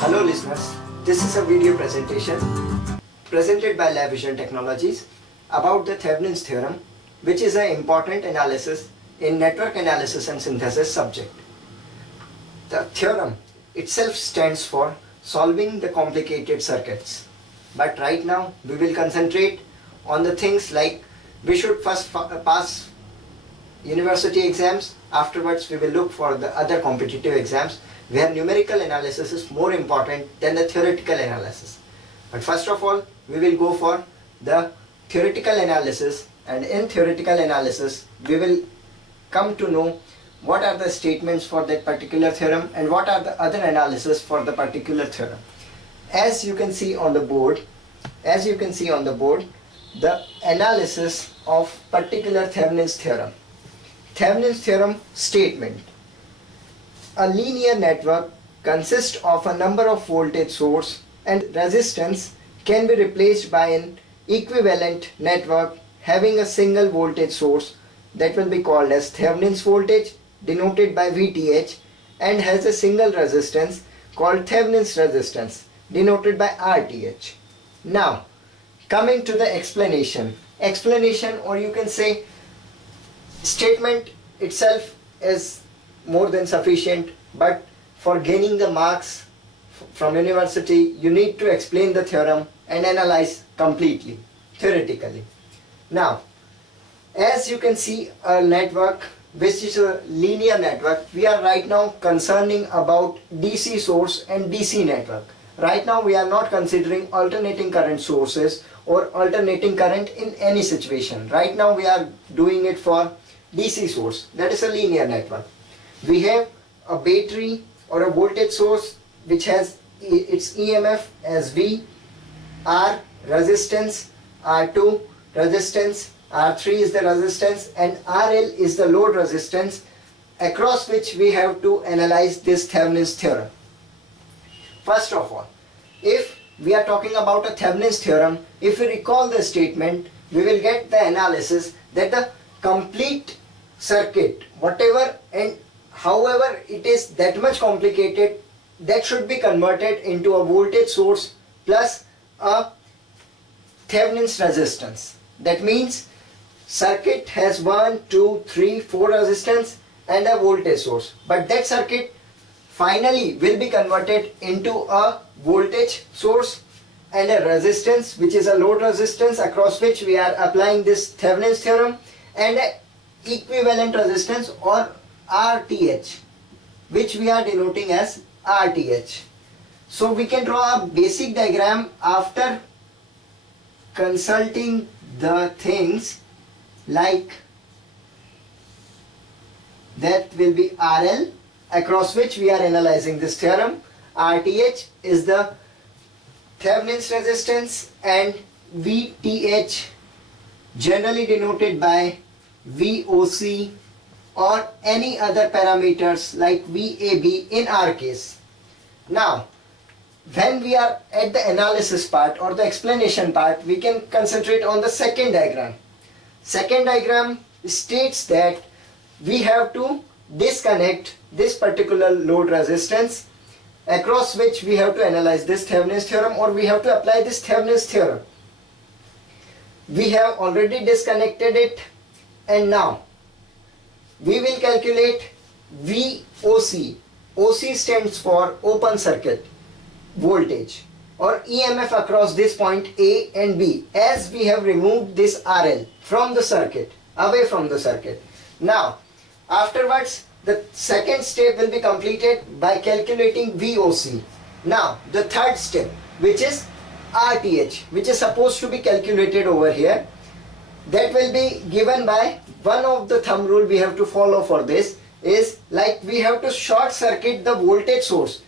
Hello listeners, this is a video presentation presented by LabVision Technologies about the Thevenin's theorem, which is an important analysis in network analysis and synthesis subject. The theorem itself stands for solving the complicated circuits. But right now we will concentrate on the things like we should first pass university exams, afterwards we will look for the other competitive exams where numerical analysis is more important than the theoretical analysis. But first of all, we will go for the theoretical analysis, and in theoretical analysis we will come to know what are the statements for that particular theorem and what are the other analysis for the particular theorem. As you can see on the board, the analysis of particular Thevenin's theorem. Thevenin's theorem statement. A linear network consists of a number of voltage source and resistance can be replaced by an equivalent network having a single voltage source that will be called as Thevenin's voltage, denoted by VTH, and has a single resistance called Thevenin's resistance, denoted by RTH. Now, coming to the explanation, or you can say statement itself is more than sufficient, but for gaining the marks from university you need to explain the theorem and analyze completely, theoretically. Now, as you can see, a network which is a linear network, we are right now concerning about DC source and DC network. Right now we are not considering alternating current sources or alternating current in any situation. Right now we are doing it for DC source, that is a linear network. We have a battery or a voltage source which has its EMF as V, R resistance, R2 resistance, R3 is the resistance, and RL is the load resistance across which we have to analyze this Thevenin's theorem. First of all, if we are talking about a Thevenin's theorem, if we recall the statement, we will get the analysis that the complete circuit, whatever and however it is that much complicated, that should be converted into a voltage source plus a Thevenin's resistance. That means circuit has 1, 2, 3, 4 resistance and a voltage source, but that circuit finally will be converted into a voltage source and a resistance which is a load resistance across which we are applying this Thevenin's theorem, and an equivalent resistance or RTH, which we are denoting as RTH. So we can draw a basic diagram after consulting the things like that will be RL across which we are analyzing this theorem. RTH is the Thevenin's resistance, and VTH generally denoted by VOC or any other parameters like VAB in our case. Now, when we are at the analysis part or the explanation part, we can concentrate on the second diagram. Second diagram states that we have to disconnect this particular load resistance across which we have to analyze this Thevenin's theorem, or we have to apply this Thevenin's theorem. We have already disconnected it, and now we will calculate VOC. OC stands for open circuit voltage or EMF across this point A and B, as we have removed this RL from the circuit, away from the circuit. Now, afterwards, the second step will be completed by calculating VOC. Now, the third step, which is RTH, which is supposed to be calculated over here, that will be given by one of the thumb rule we have to follow for this is like we have to short circuit the voltage source.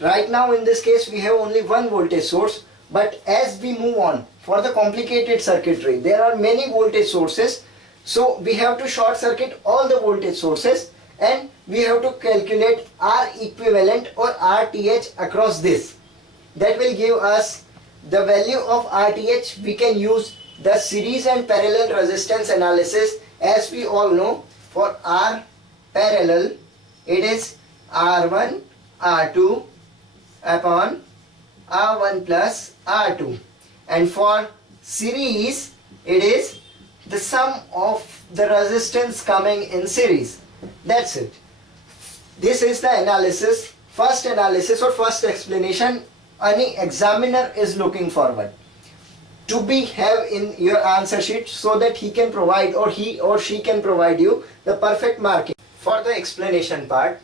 Right now in this case we have only one voltage source, but as we move on for the complicated circuitry there are many voltage sources, so we have to short circuit all the voltage sources and we have to calculate R equivalent or RTH across this. That will give us the value of RTH. We can use the series and parallel resistance analysis. As we all know, for R parallel it is R1, R2 upon R1 plus R2, and for series it is the sum of the resistance coming in series. That's it. This is the analysis, first analysis or first explanation any examiner is looking forward to be have in your answer sheet, so that he can provide or he or she can provide you the perfect marking. For the explanation part,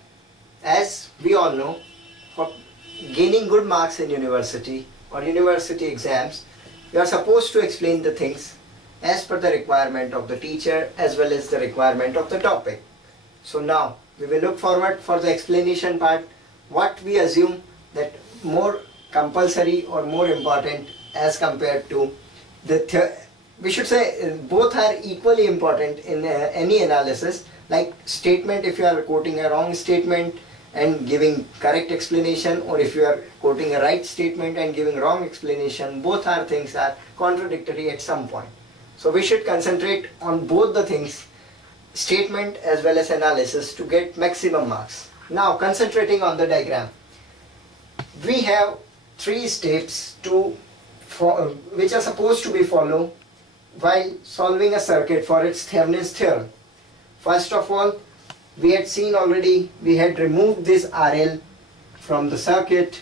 as we all know, for gaining good marks in university or university exams, you are supposed to explain the things as per the requirement of the teacher as well as the requirement of the topic. So now we will look forward for the explanation part, what we assume that more compulsory or more important as compared to the we should say both are equally important in any analysis, like statement. If you are quoting a wrong statement and giving correct explanation, or if you are quoting a right statement and giving wrong explanation, both are things are contradictory at some point. So we should concentrate on both the things, statement as well as analysis, to get maximum marks. Now concentrating on the diagram, we have 3 steps which are supposed to be followed while solving a circuit for its Thevenin's theorem. First of all, we had seen already, we had removed this RL from the circuit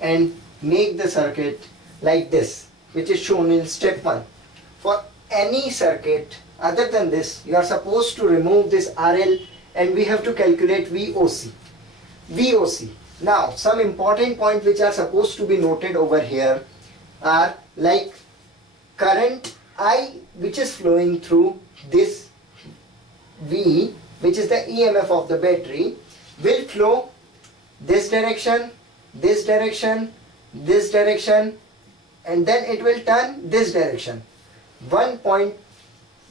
and make the circuit like this, which is shown in step 1. For any circuit other than this, you are supposed to remove this RL and we have to calculate VOC. Now, some important points which are supposed to be noted over here are like current I which is flowing through this V, which is the EMF of the battery, will flow this direction, this direction, this direction, and then it will turn this direction. One point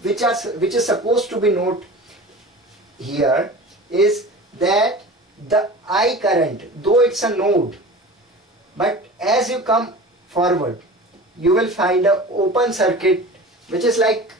which is supposed to be noted here is that the I current, though it's a node, but as you come forward, you will find an open circuit, which is like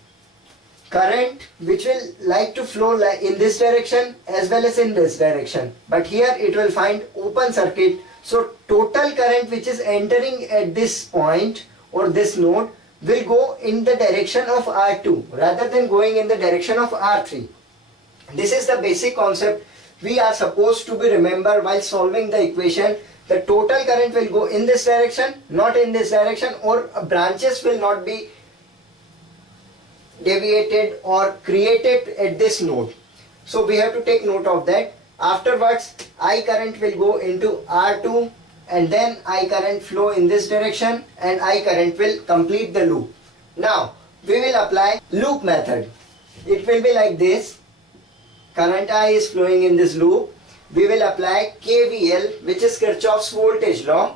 current which will like to flow in this direction as well as in this direction, but here it will find open circuit. So total current which is entering at this point or this node will go in the direction of R2 rather than going in the direction of R3. This is the basic concept we are supposed to be remember while solving the equation. The total current will go in this direction, not in this direction, or branches will not be deviated or created at this node. So we have to take note of that. Afterwards, I current will go into R2 and then I current flow in this direction and I current will complete the loop. Now we will apply loop method. It will be like this. Current I is flowing in this loop. We will apply KVL, which is Kirchhoff's voltage law,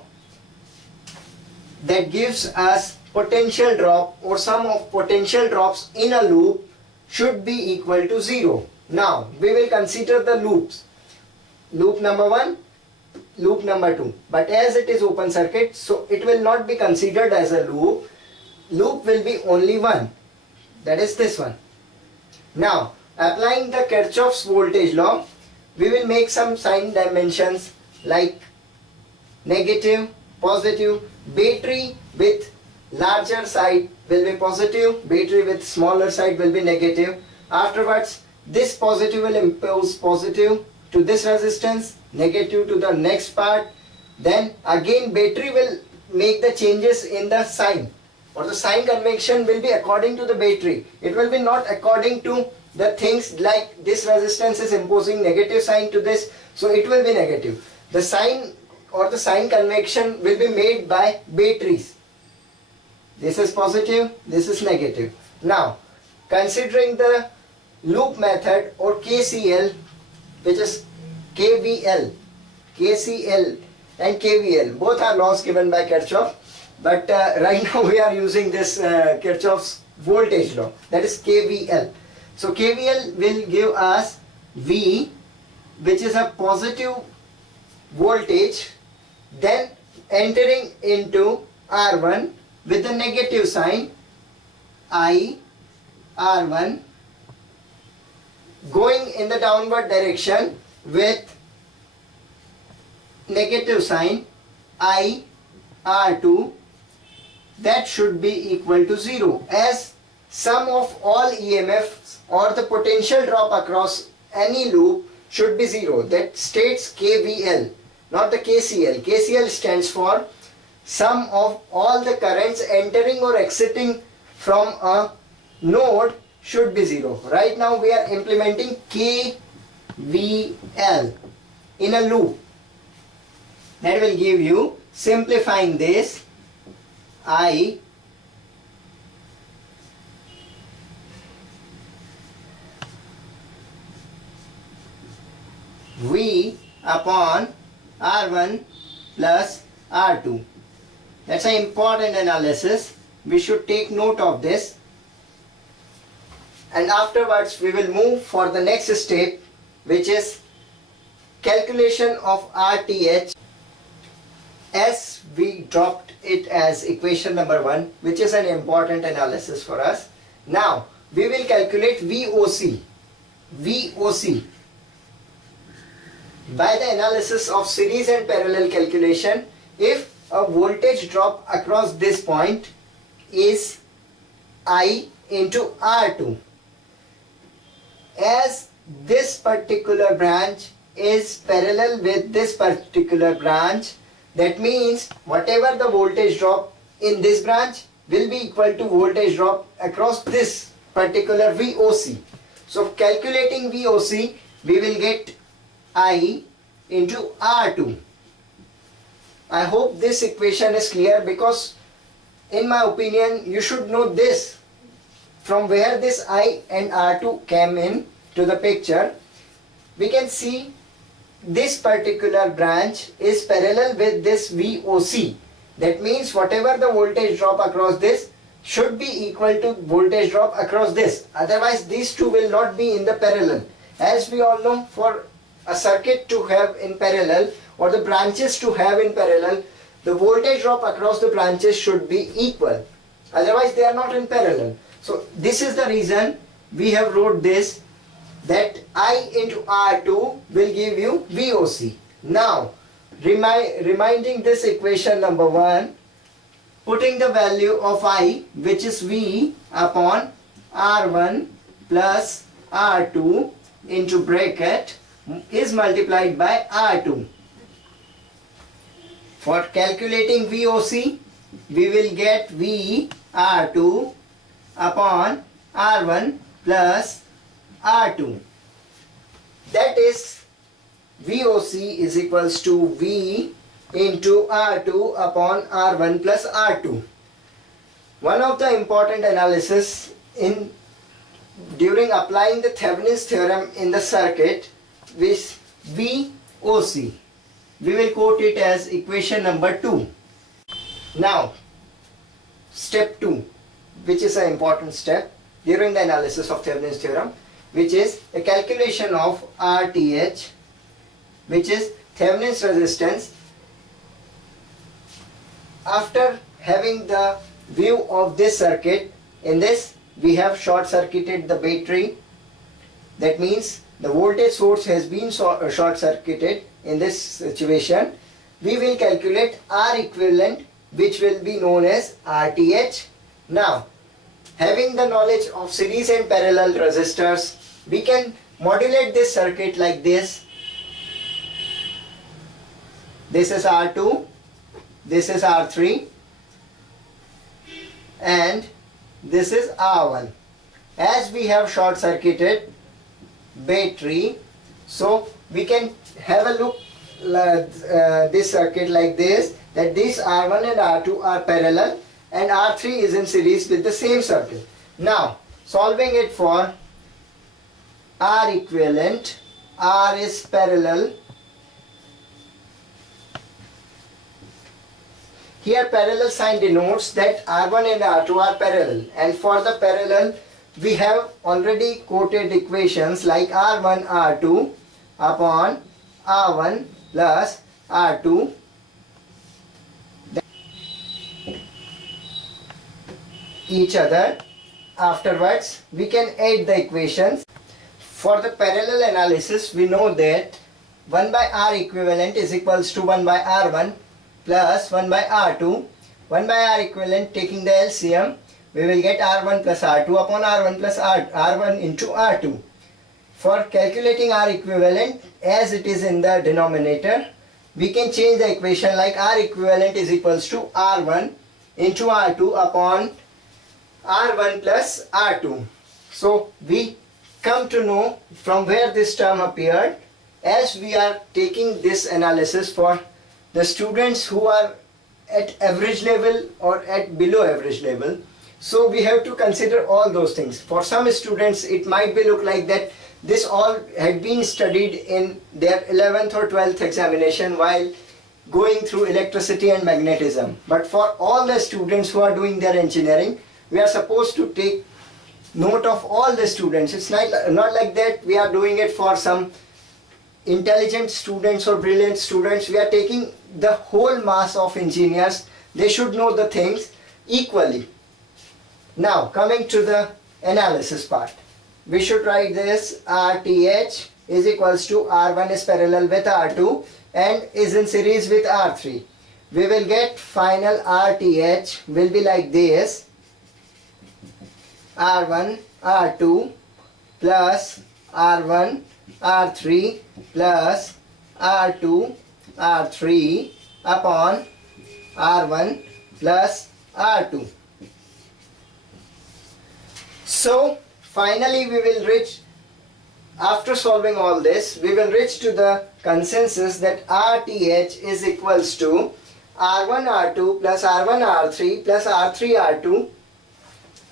that gives us potential drop or sum of potential drops in a loop should be equal to 0. Now we will consider the loops. Loop number 1, loop number 2. But as it is open circuit, so it will not be considered as a loop. Loop will be only one. That is this one. Now applying the Kirchhoff's voltage law, we will make some sign dimensions like negative, positive. Battery with larger side will be positive, battery with smaller side will be negative. Afterwards, this positive will impose positive to this resistance, negative to the next part. Then again battery will make the changes in the sign, or the sign convention will be according to the battery. It will be not according to the things like this resistance is imposing negative sign to this, so it will be negative. The sign or the sign convention will be made by batteries. This is positive, this is negative. Now considering the loop method or KCL, which is KVL, KCL and KVL, both are laws given by Kirchhoff, but right now we are using this Kirchhoff's voltage law, that is KVL. So KVL will give us V, which is a positive voltage, then entering into R1 with the negative sign, I, R1, going in the downward direction with negative sign I R2, that should be equal to 0, as sum of all EMFs or the potential drop across any loop should be 0. That states KVL, not the KCL. KCL stands for sum of all the currents entering or exiting from a node should be 0. Right now we are implementing KVL in a loop. That will give you, simplifying this, I V upon R1 plus R2. That's an important analysis. We should take note of this. And afterwards we will move for the next step, which is calculation of RTH, as we dropped it as equation number 1, which is an important analysis for us. Now we will calculate VOC. VOC by the analysis of series and parallel calculation. If a voltage drop across this point is I into R2, as this particular branch is parallel with this particular branch, that means whatever the voltage drop in this branch will be equal to voltage drop across this particular VOC. So calculating VOC, we will get I into R2. I hope this equation is clear, because in my opinion you should know this, from where this I and R2 came in to the picture. We can see this particular branch is parallel with this VOC. That means whatever the voltage drop across this should be equal to voltage drop across this. Otherwise these two will not be in the parallel. As we all know, for a circuit to have in parallel, or the branches to have in parallel, the voltage drop across the branches should be equal. Otherwise they are not in parallel. So this is the reason we have wrote this, that I into R2 will give you VOC. Now reminding this equation number 1, putting the value of I, which is V upon R1 plus R2 into bracket, is multiplied by R2. For calculating VOC, we will get V R2 upon R1 plus R2. That is, VOC is equals to V into R2 upon R1 plus R2. One of the important analysis during applying the Thevenin's theorem in the circuit is VOC. We will quote it as equation number 2. Now step 2, which is an important step during the analysis of Thevenin's theorem, which is the calculation of RTH, which is Thevenin's resistance. After having the view of this circuit, in this we have short circuited the battery. That means the voltage source has been short circuited. In this situation, we will calculate R equivalent, which will be known as RTH. Now, having the knowledge of series and parallel resistors, we can modulate this circuit like this. This is R2, this is R3, and this is R1. As we have short circuited battery, so we can have a look this circuit like this, that these R1 and R2 are parallel and R3 is in series with the same circuit. Now solving it for R equivalent, R is parallel. Here parallel sign denotes that R1 and R2 are parallel, and for the parallel we have already quoted equations like R1 R2 upon R1 plus R2 each other. Afterwards we can add the equations. For the parallel analysis, we know that 1 by R equivalent is equals to 1 by R1 plus 1 by R2. 1 by R equivalent, taking the LCM, we will get R1 plus R2 upon R1 plus R1 into R2. For calculating R equivalent, as it is in the denominator, we can change the equation like R equivalent is equals to R1 into R2 upon R1 plus R2. So we come to know from where this term appeared, as we are taking this analysis for the students who are at average level or at below average level. So we have to consider all those things. For some students it might be look like that this all had been studied in their 11th or 12th examination while going through electricity and magnetism. But for all the students who are doing their engineering, we are supposed to take note of all the students. It's not like that we are doing it for some intelligent students or brilliant students. We are taking the whole mass of engineers. They should know the things equally. Now coming to the analysis part, we should write this RTH is equals to R1 is parallel with R2 and is in series with R3. We will get final RTH will be like this: R1 R2 plus R1 R3 plus R2 R3 upon R1 plus R2. So finally we will reach, after solving all this, we will reach to the consensus that RTH is equals to R1 R2 plus R1 R3 plus R3 R2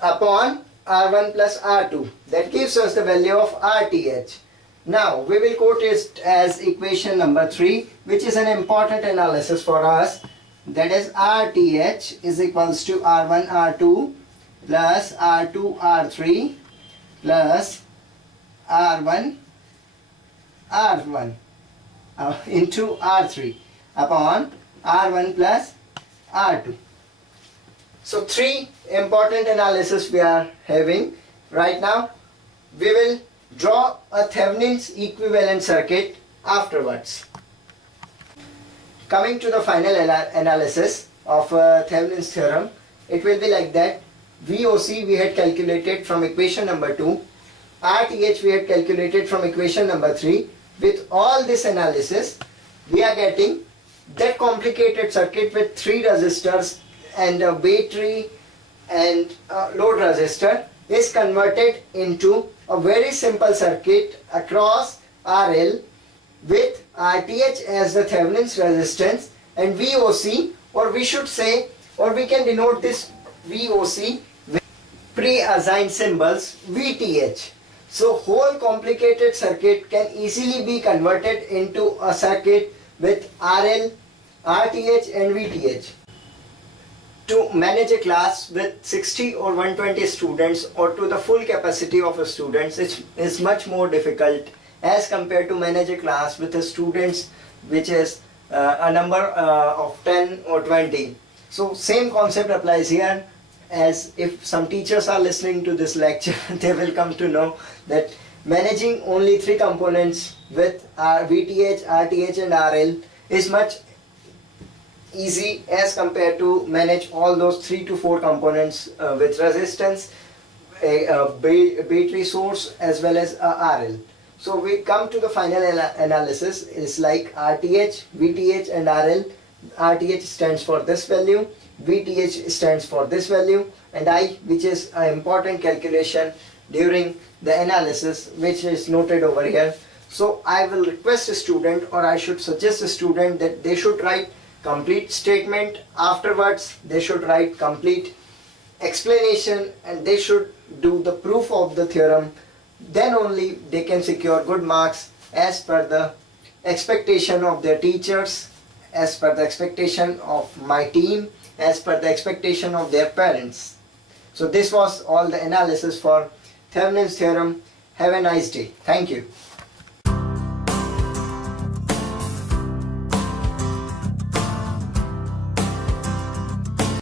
upon R1 plus R2. That gives us the value of RTH. Now we will quote it as equation number 3, which is an important analysis for us. That is RTH is equals to R1 R2 plus R2 R3 plus R1 R1 into R3 upon R1 plus R2. So 3 important analysis we are having right now. We will draw a Thevenin's equivalent circuit afterwards. Coming to the final analysis of Thevenin's theorem, it will be like that. VOC we had calculated from equation number 2, RTH we had calculated from equation number 3. With all this analysis, we are getting that complicated circuit with 3 resistors and a battery and a load resistor is converted into a very simple circuit across RL with RTH as the Thevenin's resistance and VOC, or we should say, or we can denote this VOC with pre-assigned symbols VTH. So whole complicated circuit can easily be converted into a circuit with RL, RTH and VTH. To manage a class with 60 or 120 students or to the full capacity of students, it is much more difficult as compared to manage a class with the students which is a number of 10 or 20. So same concept applies here, as if some teachers are listening to this lecture, they will come to know that managing only 3 components with VTH, RTH and RL is much easy as compared to manage all those 3 to 4 components with resistance, a battery source as well as RL. So we come to the final analysis is like RTH, VTH and RL. RTH stands for this value, VTH stands for this value, and I, which is an important calculation during the analysis, which is noted over here. So I will request a student, or I should suggest a student, that they should write complete statement. Afterwards they should write complete explanation and they should do the proof of the theorem. Then only they can secure good marks as per the expectation of their teachers, as per the expectation of my team, as per the expectation of their parents. So this was all the analysis for Thevenin's theorem. Have a nice day. Thank you.